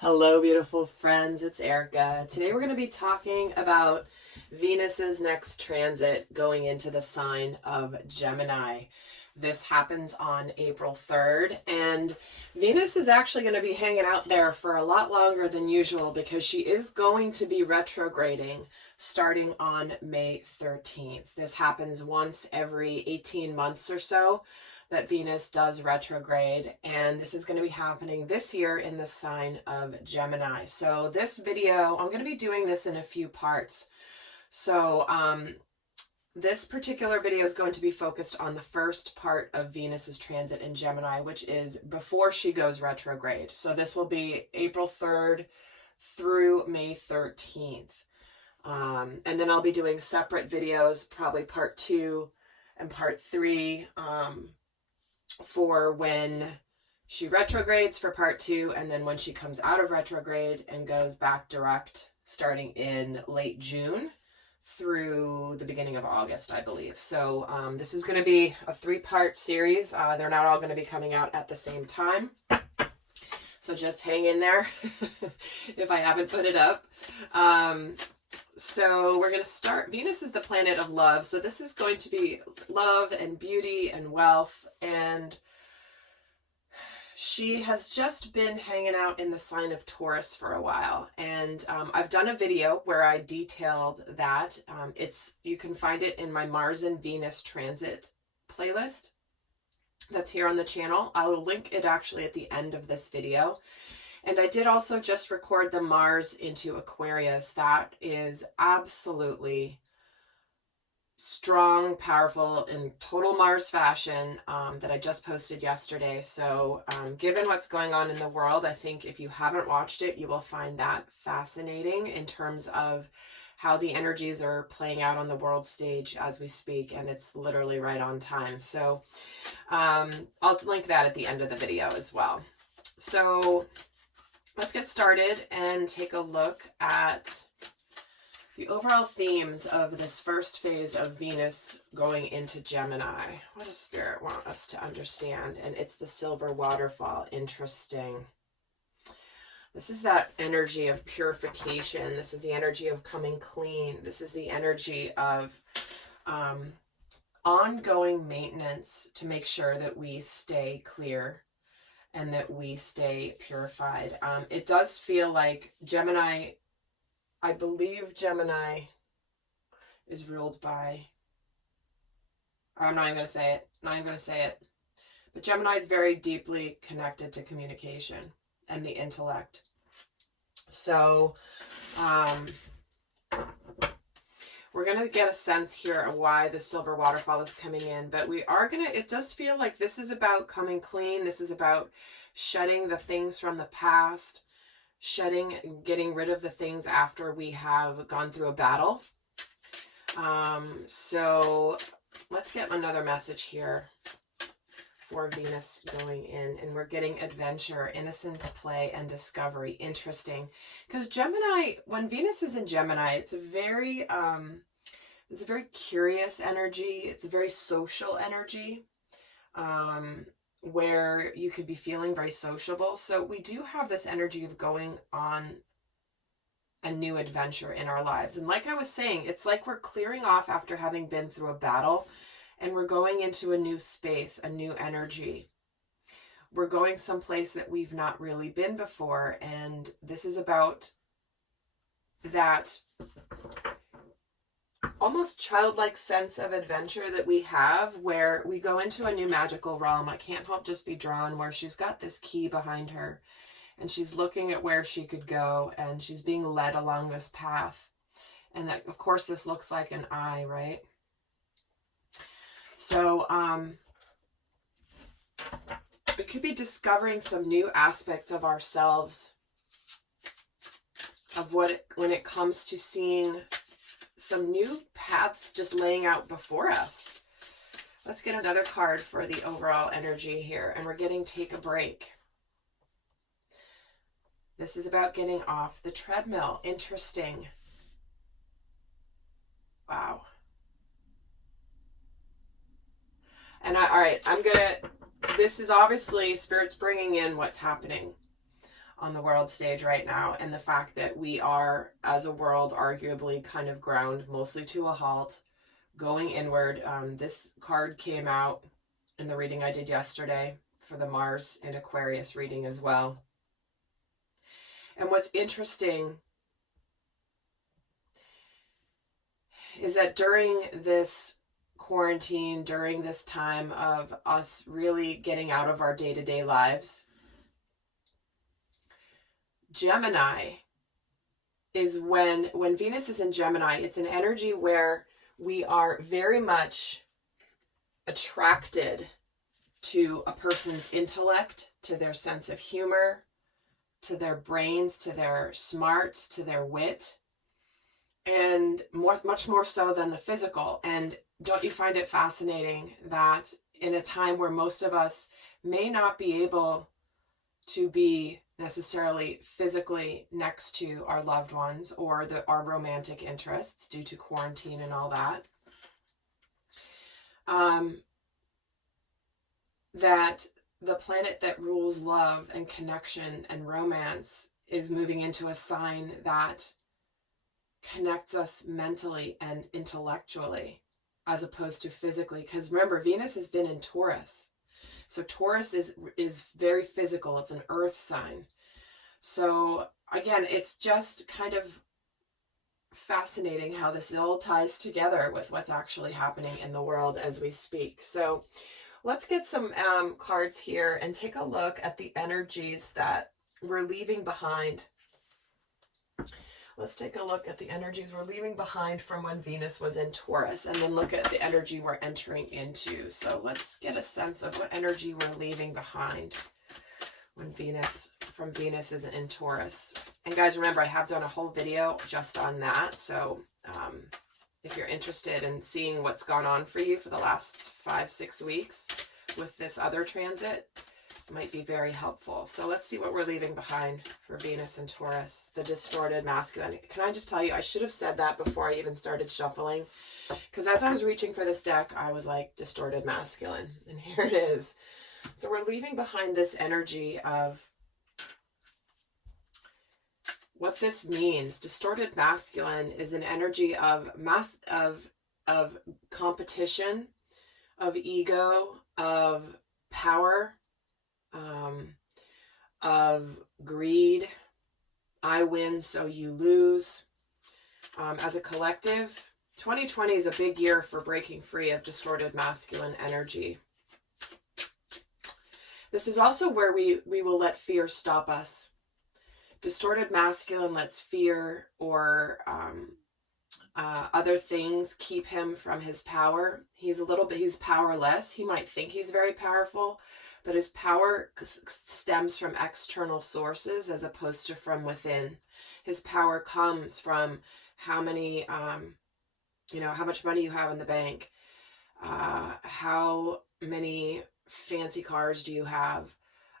Hello, beautiful friends. It's Erika. Today we're going to be talking about Venus's next transit going into the sign of Gemini. This happens on April 3rd, and Venus is actually going to be hanging out there for a lot longer than usual because she is going to be retrograding starting on May 13th. This happens once every 18 months or so that Venus does retrograde, and this is going to be happening this year in the sign of Gemini. So this video, I'm going to be doing this in a few parts. So this particular video is going to be focused on the first part of Venus's transit in Gemini, which is before she goes retrograde. So this will be April 3rd through May 13th. And then I'll be doing separate videos, probably part 2 and part 3, for when she retrogrades for part 2, and then when she comes out of retrograde and goes back direct starting in late June through the beginning of August, I believe. So this is going to be a 3-part series. They're not all going to be coming out at the same time, so just hang in there if I haven't put it up. So we're going to start. Venus is the planet of love. So this is going to be love and beauty and wealth. And she has just been hanging out in the sign of Taurus for a while. And I've done a video where I detailed that. You can find it in my Mars and Venus transit playlist that's here on the channel. I'll link it actually at the end of this video. And I did also just record the Mars into Aquarius. That is absolutely strong, powerful, in total Mars fashion that I just posted yesterday. So given what's going on in the world, I think if you haven't watched it, you will find that fascinating in terms of how the energies are playing out on the world stage as we speak. And it's literally right on time. So I'll link that at the end of the video as well. So let's get started and take a look at the overall themes of this first phase of Venus going into Gemini. What does Spirit want us to understand? And it's the silver waterfall. Interesting. This is that energy of purification. This is the energy of coming clean. This is the energy of ongoing maintenance to make sure that we stay clear and that we stay purified. It does feel like Gemini, I believe Gemini is ruled by, I'm not even going to say it, but Gemini is very deeply connected to communication and the intellect. So we're going to get a sense here of why the silver waterfall is coming in, but it does feel like this is about coming clean. This is about shedding the things from the past, getting rid of the things after we have gone through a battle. So let's get another message here for Venus going in, and we're getting adventure, innocence, play, and discovery. Interesting, because Gemini, when Venus is in Gemini, it's a very curious energy. It's a very social energy, where you could be feeling very sociable. So we do have this energy of going on a new adventure in our lives. And like I was saying, it's like we're clearing off after having been through a battle, and we're going into a new space, a new energy. We're going someplace that we've not really been before. And this is about that almost childlike sense of adventure that we have, where we go into a new magical realm. I can't help just be drawn where she's got this key behind her and she's looking at where she could go, and she's being led along this path. And that, of course, this looks like an eye, right? So we could be discovering some new aspects of ourselves, of when it comes to seeing some new paths just laying out before us. Let's get another card for the overall energy here, and we're getting take a break. This is about getting off the treadmill. Interesting. Wow. And all right, this is obviously Spirit's bringing in what's happening. on the world stage right now, and the fact that we are, as a world, arguably kind of ground mostly to a halt, going inward. This card came out in the reading I did yesterday for the Mars and Aquarius reading as well. And what's interesting is that during this quarantine, during this time of us really getting out of our day-to-day lives, Gemini is when Venus is in Gemini, it's an energy where we are very much attracted to a person's intellect, to their sense of humor, to their brains, to their smarts, to their wit, and much more so than the physical. And don't you find it fascinating that in a time where most of us may not be able to be necessarily physically next to our loved ones or our romantic interests due to quarantine and all that, that the planet that rules love and connection and romance is moving into a sign that connects us mentally and intellectually as opposed to physically. Because remember, Venus has been in Taurus. So Taurus is very physical. It's an earth sign. So again, it's just kind of fascinating how this all ties together with what's actually happening in the world as we speak. So let's get some cards here and take a look at the energies that we're leaving behind. Let's take a look at the energies we're leaving behind from when Venus was in Taurus, and then look at the energy we're entering into. So let's get a sense of what energy we're leaving behind when Venus is in Taurus. And guys, remember, I have done a whole video just on that. So if you're interested in seeing what's gone on for you for the last 5-6 weeks with this other transit, might be very helpful. So let's see what we're leaving behind for Venus and Taurus, the distorted masculine. Can I just tell you, I should have said that before I even started shuffling, because as I was reaching for this deck, I was like, distorted masculine, and here it is. So we're leaving behind this energy of what this means. Distorted masculine is an energy of competition, of ego, of power, of greed. I win, so you lose. As a collective, 2020 is a big year for breaking free of distorted masculine energy. This is also where we will let fear stop us. Distorted masculine lets fear or other things keep him from his power. He's powerless. He might think he's very powerful, but his power stems from external sources as opposed to from within. His power comes from how many, how much money you have in the bank, how many fancy cars do you have,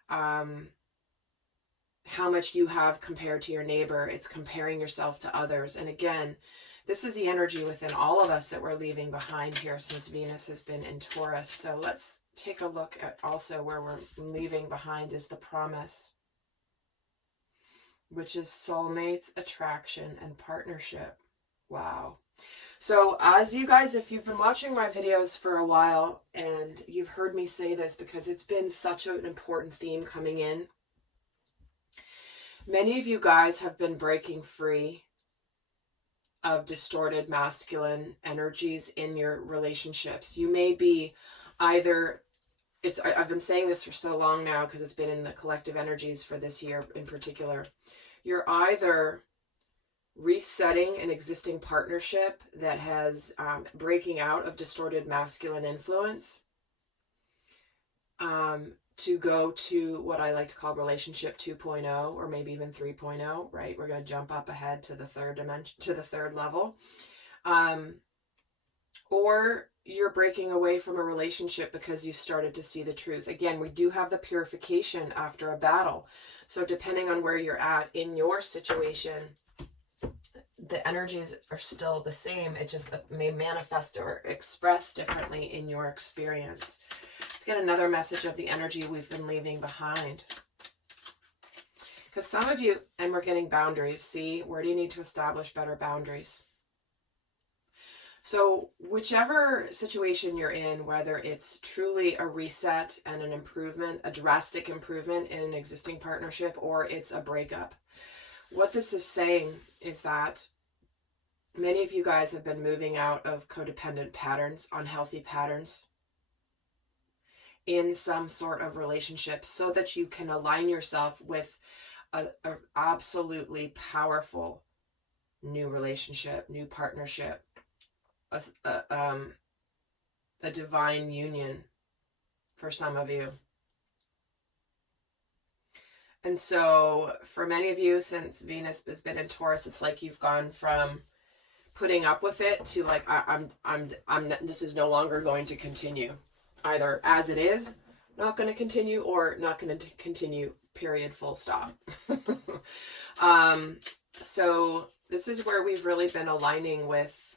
how much you have compared to your neighbor. It's comparing yourself to others. And again, this is the energy within all of us that we're leaving behind here since Venus has been in Taurus. So let's take a look at also where we're leaving behind is the promise, which is soulmates, attraction, and partnership. Wow. So as you guys, if you've been watching my videos for a while, and you've heard me say this because it's been such an important theme coming in, many of you guys have been breaking free of distorted masculine energies in your relationships. You may be either, I've been saying this for so long now because it's been in the collective energies for this year in particular. You're either resetting an existing partnership that has breaking out of distorted masculine influence to go to what I like to call relationship 2.0 or maybe even 3.0, right? We're going to jump up ahead to the third dimension, to the third level. Or you're breaking away from a relationship because you've started to see the truth. Again, we do have the purification after a battle. So depending on where you're at in your situation, the energies are still the same. It just may manifest or express differently in your experience. Let's get another message of the energy we've been leaving behind. Because some of you, and we're getting boundaries, see, where do you need to establish better boundaries? So whichever situation you're in, whether it's truly a reset and an improvement, a drastic improvement in an existing partnership, or it's a breakup, what this is saying is that many of you guys have been moving out of codependent patterns, unhealthy patterns, in some sort of relationship so that you can align yourself with a absolutely powerful new relationship, new partnership, a divine union for some of you. And so for many of you, since Venus has been in Taurus, it's like you've gone from putting up with it to like, this is no longer going to continue. Either as it is, not going to continue, or not going to continue, period, full stop. So this is where we've really been aligning with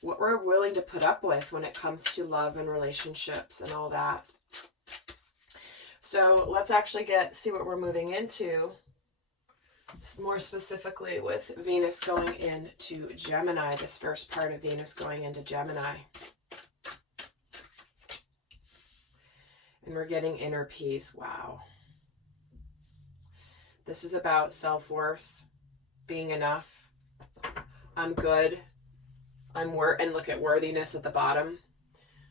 what we're willing to put up with when it comes to love and relationships and all that. So let's actually see what we're moving into, more specifically with Venus going into Gemini, this first part of Venus going into Gemini. And we're getting inner peace. Wow. This is about self-worth, being enough. I'm good. And look at worthiness at the bottom.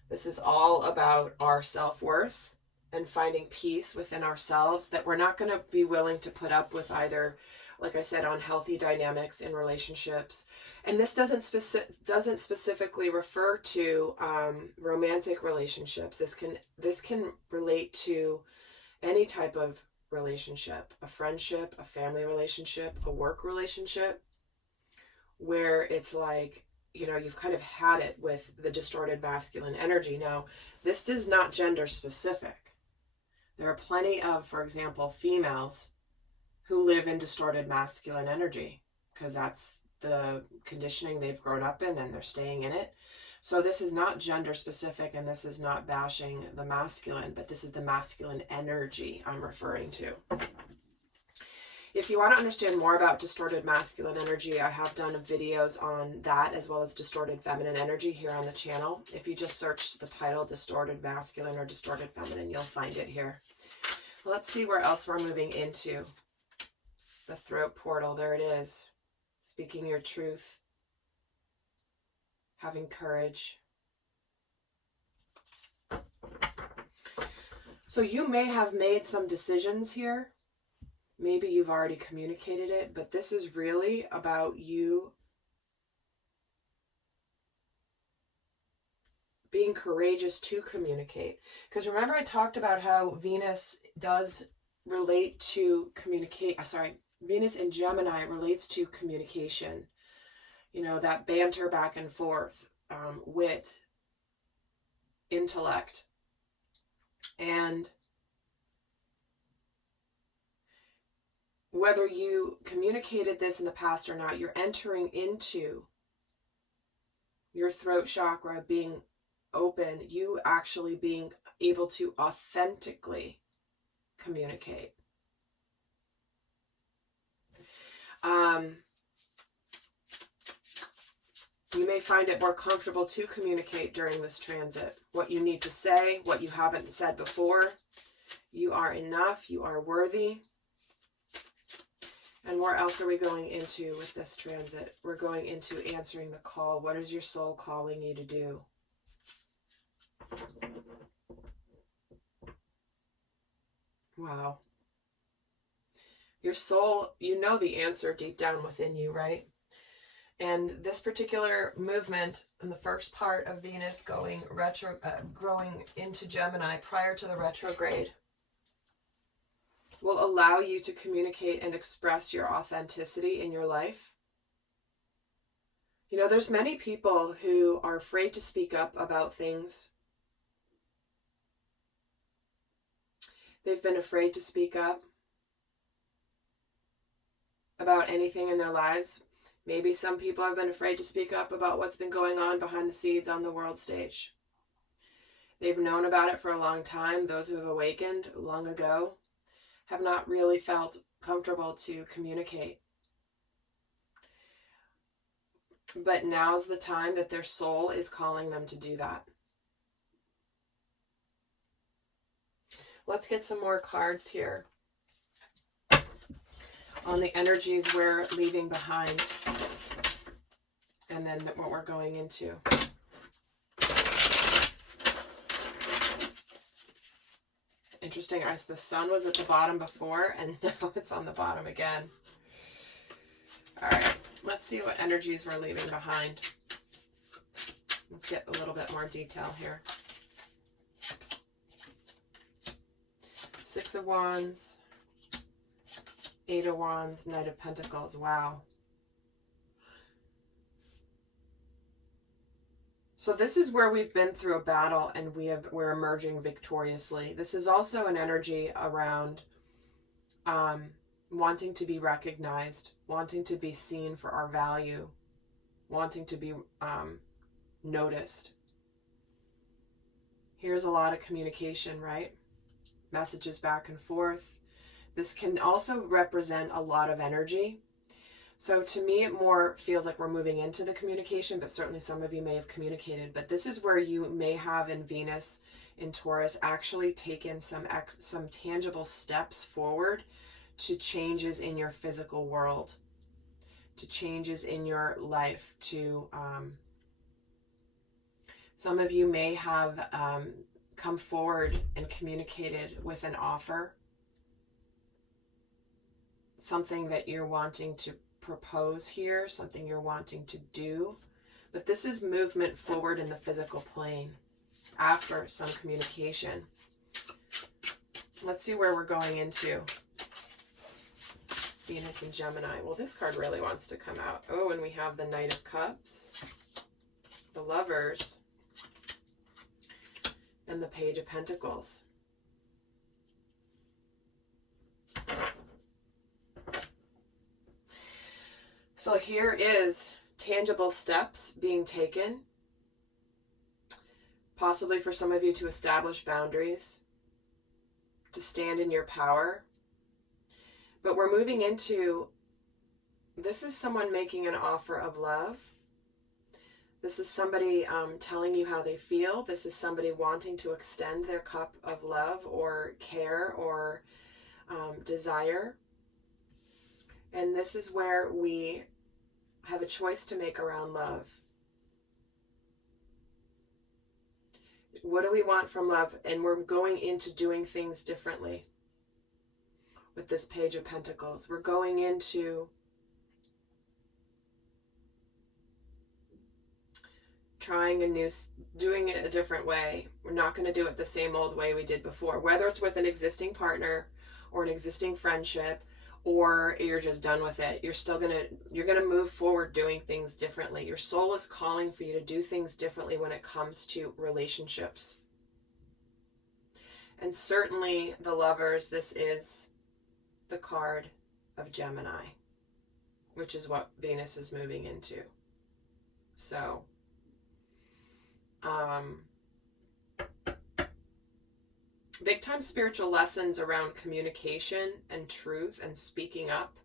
This is all about our self-worth and finding peace within ourselves, that we're not going to be willing to put up with either, like I said, unhealthy dynamics in relationships. And this doesn't specifically refer to romantic relationships. This can relate to any type of relationship, a friendship, a family relationship, a work relationship, where it's like, you know, you've kind of had it with the distorted masculine energy. Now, this is not gender specific. There are plenty of, for example, females who live in distorted masculine energy because that's the conditioning they've grown up in and they're staying in it. So this is not gender specific, and this is not bashing the masculine, but this is the masculine energy I'm referring to. If you want to understand more about distorted masculine energy, I have done videos on that, as well as distorted feminine energy here on the channel. If you just search the title Distorted Masculine or Distorted Feminine, you'll find it here. Well, let's see where else we're moving into. The throat portal, there it is. Speaking your truth. Having courage. So you may have made some decisions here. Maybe you've already communicated it, but this is really about you being courageous to communicate. Because remember, I talked about how Venus does relate to Venus in Gemini relates to communication. You know, that banter back and forth, wit, intellect. And whether you communicated this in the past or not, you're entering into your throat chakra being open, you actually being able to authentically communicate. You may find it more comfortable to communicate during this transit. What you need to say, what you haven't said before. You are enough, you are worthy. And where else are we going into with this transit? We're going into answering the call. What is your soul calling you to do? Wow. Your soul, you know the answer deep down within you, right? And this particular movement in the first part of Venus going into Gemini prior to the retrograde will allow you to communicate and express your authenticity in your life. You know, there's many people who are afraid to speak up about things. They've been afraid to speak up about anything in their lives. Maybe some people have been afraid to speak up about what's been going on behind the scenes on the world stage. They've known about it for a long time, those who have awakened long ago. have not really felt comfortable to communicate. But now's the time that their soul is calling them to do that. Let's get some more cards here on the energies we're leaving behind, and then what we're going into. Interesting, the sun was at the bottom before, and now it's on the bottom again. All right, let's see what energies we're leaving behind. Let's get a little bit more detail here. Six of Wands, Eight of Wands, Knight of Pentacles. Wow. So this is where we've been through a battle and we're emerging victoriously. This is also an energy around wanting to be recognized, wanting to be seen for our value, wanting to be noticed. Here's a lot of communication, right? Messages back and forth. This can also represent a lot of energy. So to me, it more feels like we're moving into the communication, but certainly some of you may have communicated. But this is where you may have in Venus, in Taurus, actually taken some tangible steps forward to changes in your physical world, to changes in your life, to some of you may have come forward and communicated with an offer, something that you're wanting to propose here, something you're wanting to do. But this is movement forward in the physical plane after some communication. Let's see where we're going into. Venus and Gemini. Well, this card really wants to come out. Oh, and we have the Knight of Cups, the Lovers, and the Page of Pentacles. So here is tangible steps being taken, possibly for some of you to establish boundaries, to stand in your power. But we're moving into, this is someone making an offer of love. This is somebody telling you how they feel. This is somebody wanting to extend their cup of love or care or desire. And this is where we have a choice to make around love. What do we want from love? And we're going into doing things differently with this Page of Pentacles. We're going into doing it a different way. We're not going to do it the same old way we did before, whether it's with an existing partner or an existing friendship, or you're just done with it. You're going to move forward doing things differently. Your soul is calling for you to do things differently when it comes to relationships. And certainly the Lovers, this is the card of Gemini, which is what Venus is moving into. So, big time spiritual lessons around communication and truth and speaking up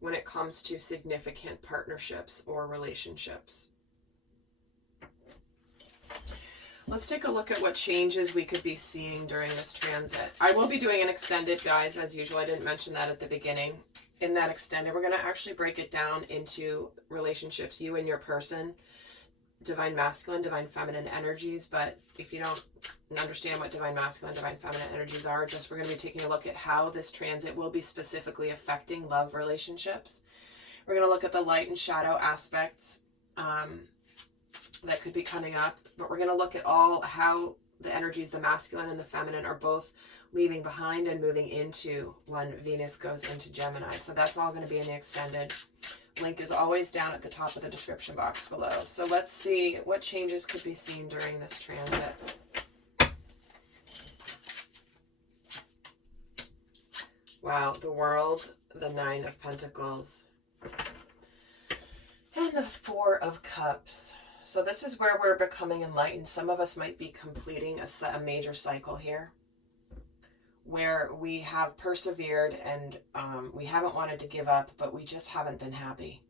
when it comes to significant partnerships or relationships. Let's take a look at what changes we could be seeing during this transit. I will be doing an extended, guys, as usual. I didn't mention that at the beginning. In that extended, we're going to actually break it down into relationships, you and your person, divine masculine, divine feminine energies. But if you don't understand what divine masculine, divine feminine energies are, we're going to be taking a look at how this transit will be specifically affecting love relationships. We're going to look at the light and shadow aspects that could be coming up, but we're going to look at how the energies, the masculine and the feminine, are both leaving behind and moving into when Venus goes into Gemini. So that's all going to be in the extended. Link is always down at the top of the description box below. So let's see what changes could be seen during this transit. Wow, the World, the Nine of Pentacles, and the Four of Cups. So this is where we're becoming enlightened. Some of us might be completing a major cycle here, where we have persevered and we haven't wanted to give up, but we just haven't been happy.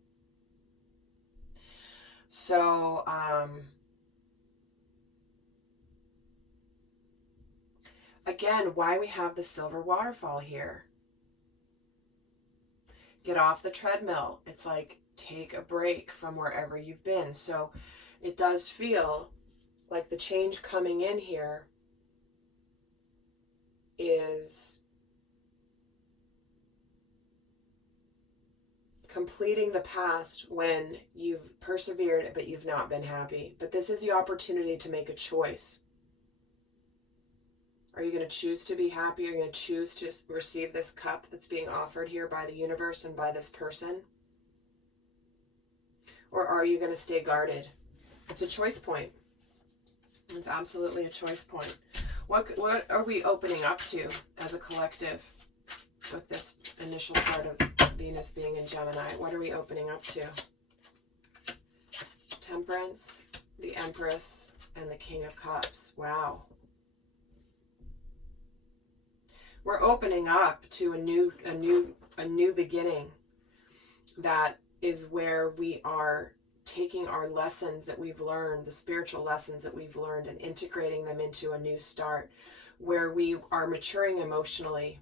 So, again, why we have the silver waterfall here. Get off the treadmill. It's like, take a break from wherever you've been. So it does feel like the change coming in here is completing the past when you've persevered but you've not been happy. But this is the opportunity to make a choice. Are you going to choose to be happy? Are you going to choose to receive this cup that's being offered here by the universe and by this person? Or are you going to stay guarded? It's a choice point. It's absolutely a choice point. What are we opening up to as a collective with this initial part of Venus being in Gemini? What are we opening up to? Temperance, the Empress, and the King of Cups. Wow. We're opening up to a new beginning. That is where we are taking our lessons that we've learned, the spiritual lessons that we've learned, and integrating them into a new start, where we are maturing emotionally.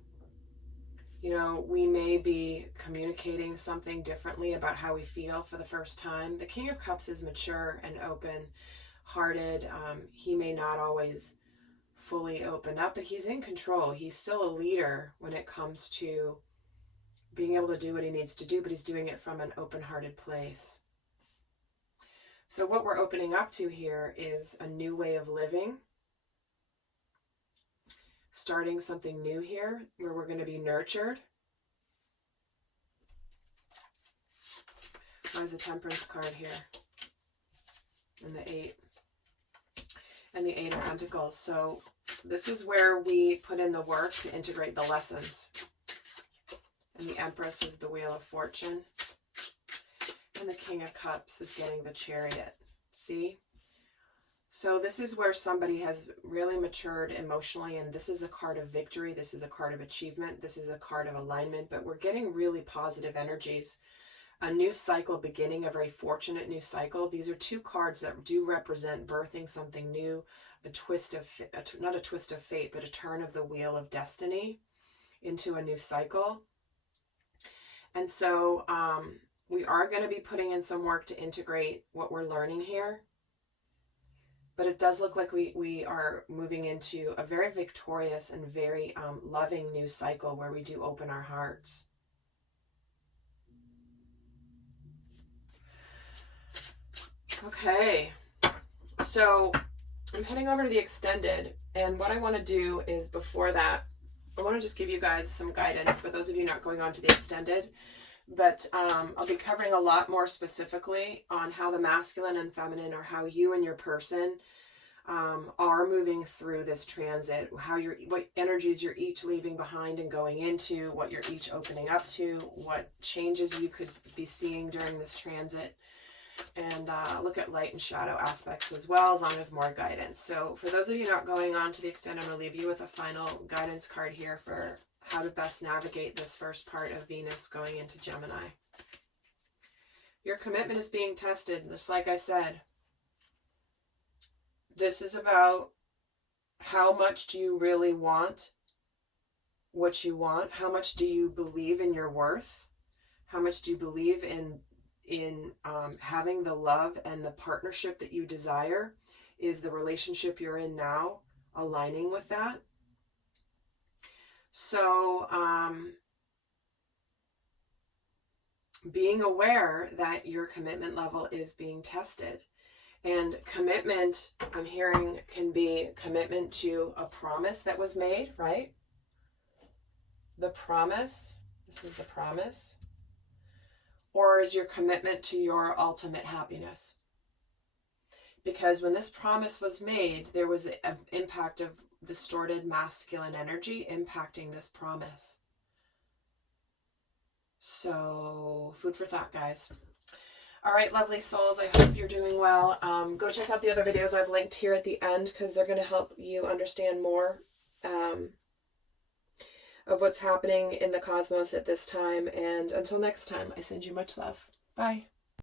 You know, we may be communicating something differently about how we feel for the first time. The King of Cups is mature and open-hearted. He may not always fully open up, but he's in control. He's still a leader when it comes to being able to do what he needs to do, but he's doing it from an open-hearted place. So what we're opening up to here is a new way of living, starting something new here where we're going to be nurtured. Why is the Temperance card here? And the 8. And the 8 of Pentacles. So this is where we put in the work to integrate the lessons. And the Empress is the Wheel of Fortune. And the King of Cups is getting the Chariot. See? So this is where somebody has really matured emotionally, and this is a card of victory. This is a card of achievement. This is a card of alignment, but we're getting really positive energies. A new cycle beginning, a very fortunate new cycle. These are two cards that do represent birthing something new, a twist of, not a twist of fate, but a turn of the wheel of destiny into a new cycle. And so we are going to be putting in some work to integrate what we're learning here. But it does look like we are moving into a very victorious and very loving new cycle where we do open our hearts. Okay, so I'm heading over to the extended, and what I want to do is, before that, I want to just give you guys some guidance for those of you not going on to the extended. But I'll be covering a lot more specifically on how the masculine and feminine, or how you and your person are moving through this transit, what energies you're each leaving behind and going into, what you're each opening up to, what changes you could be seeing during this transit, and look at light and shadow aspects as well, as long as more guidance. So for those of you not going on to the extended, I'm going to leave you with a final guidance card here for how to best navigate this first part of Venus going into Gemini. Your commitment is being tested, just like I said. This is about how much do you really want what you want? How much do you believe in your worth? How much do you believe in having the love and the partnership that you desire? Is the relationship you're in now aligning with that? So, being aware that your commitment level is being tested. And commitment, I'm hearing, can be commitment to a promise that was made, right? The promise, this is the promise. Or is your commitment to your ultimate happiness? Because when this promise was made, there was an impact of distorted masculine energy impacting this promise. So, food for thought, guys. All right, lovely souls, I hope you're doing well. Go check out the other videos I've linked here at the end, because they're going to help you understand more of what's happening in the cosmos at this time. And until next time, I send you much love. Bye.